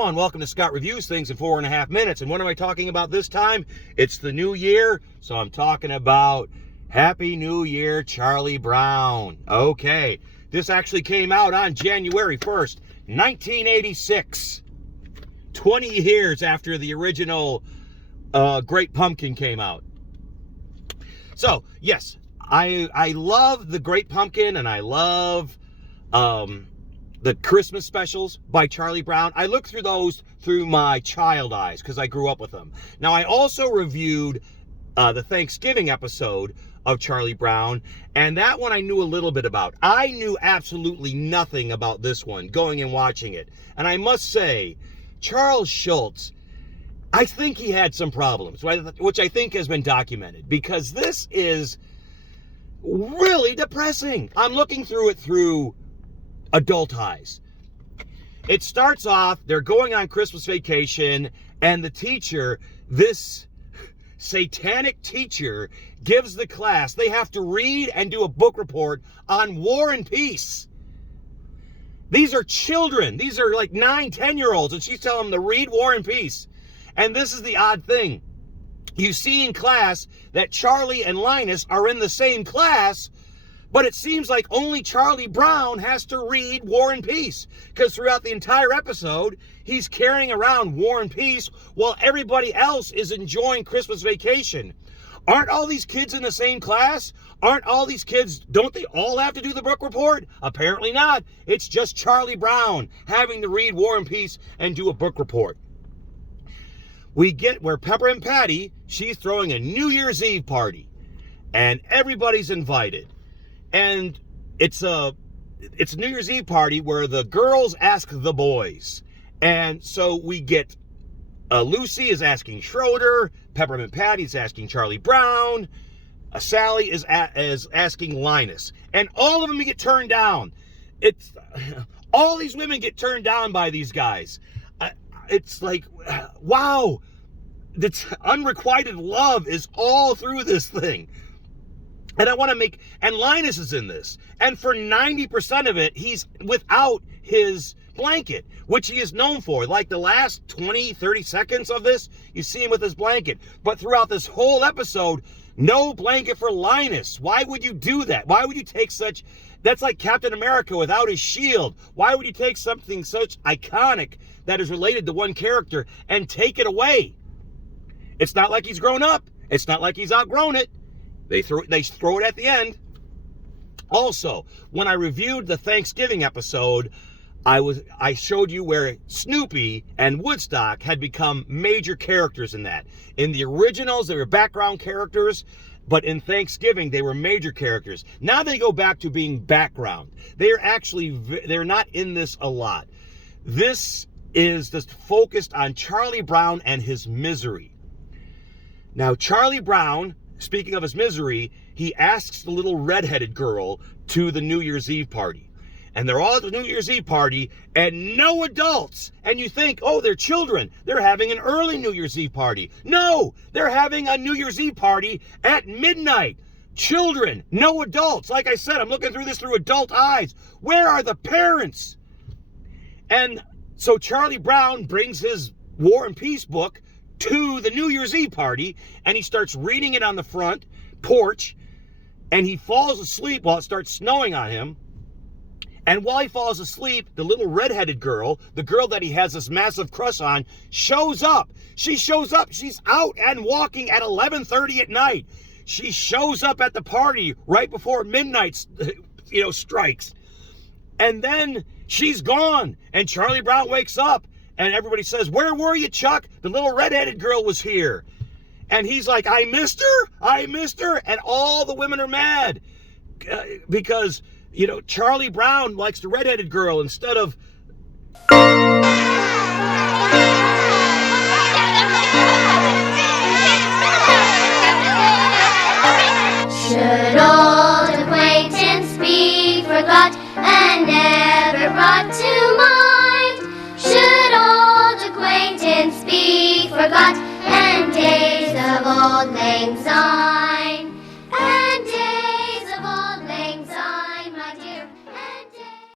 Hello and welcome to Scott Reviews Things in 4.5 minutes. And what am I talking about this time? It's the new year, so I'm talking about Happy New Year, Charlie Brown. Okay, this actually came out on January 1st, 1986. 20 years after the original Great Pumpkin came out. So, yes, I love the Great Pumpkin and I love the Christmas specials by Charlie Brown. I look through those through my child eyes because I grew up with them. Now, I also reviewed the Thanksgiving episode of Charlie Brown, and that one I knew a little bit about. I knew absolutely nothing about this one going and watching it. And I must say, Charles Schulz, I think he had some problems, which I think has been documented, because this is really depressing. I'm looking through it through adult eyes. It starts off, they're going on Christmas vacation, and the teacher, this satanic teacher, gives the class, they have to read and do a book report on War and Peace. These are children. These are like 9, 10-year-olds, and she's telling them to read War and Peace. And this is the odd thing. You see in class that Charlie and Linus are in the same class, but it seems like only Charlie Brown has to read War and Peace, because throughout the entire episode, he's carrying around War and Peace while everybody else is enjoying Christmas vacation. Aren't all these kids in the same class? Aren't all these kids, don't they all have to do the book report? Apparently not. It's just Charlie Brown having to read War and Peace and do a book report. We get where Pepper and Patty, she's throwing a New Year's Eve party, and everybody's invited. And it's a New Year's Eve party where the girls ask the boys. And so we get Lucy is asking Schroeder, Peppermint Patty's asking Charlie Brown, Sally is asking Linus. And all of them get turned down. All these women get turned down by these guys. It's like, wow, this unrequited love is all through this thing. And and Linus is in this. And for 90% of it, he's without his blanket, which he is known for. Like the last 20, 30 seconds of this, you see him with his blanket. But throughout this whole episode, no blanket for Linus. Why would you do that? Why would you take that's like Captain America without his shield. Why would you take something such iconic that is related to one character and take it away? It's not like he's grown up. It's not like he's outgrown it. They throw it at the end. Also, when I reviewed the Thanksgiving episode, I showed you where Snoopy and Woodstock had become major characters in that. In the originals, they were background characters, but in Thanksgiving, they were major characters. Now they go back to being background. They're not in this a lot. This is just focused on Charlie Brown and his misery. Now, Charlie Brown, speaking of his misery, he asks the little redheaded girl to the New Year's Eve party. And they're all at the New Year's Eve party, and no adults. And you think, oh, they're children. They're having an early New Year's Eve party. No, they're having a New Year's Eve party at midnight. Children, no adults. Like I said, I'm looking through this through adult eyes. Where are the parents? And so Charlie Brown brings his War and Peace book to the New Year's Eve party, and he starts reading it on the front porch, and he falls asleep while it starts snowing on him. And while he falls asleep, the little redheaded girl, the girl that he has this massive crush on, shows up. She shows up. She's out and walking at 11:30 at night. She shows up at the party right before midnight, strikes. And then she's gone. And Charlie Brown wakes up. And everybody says, where were you, Chuck? The little redheaded girl was here. And he's like, I missed her. And all the women are mad. Because, Charlie Brown likes the redheaded girl instead of... Should old acquaintance be forgot and never brought to mind? Should old acquaintance be forgot and days of old lang syne?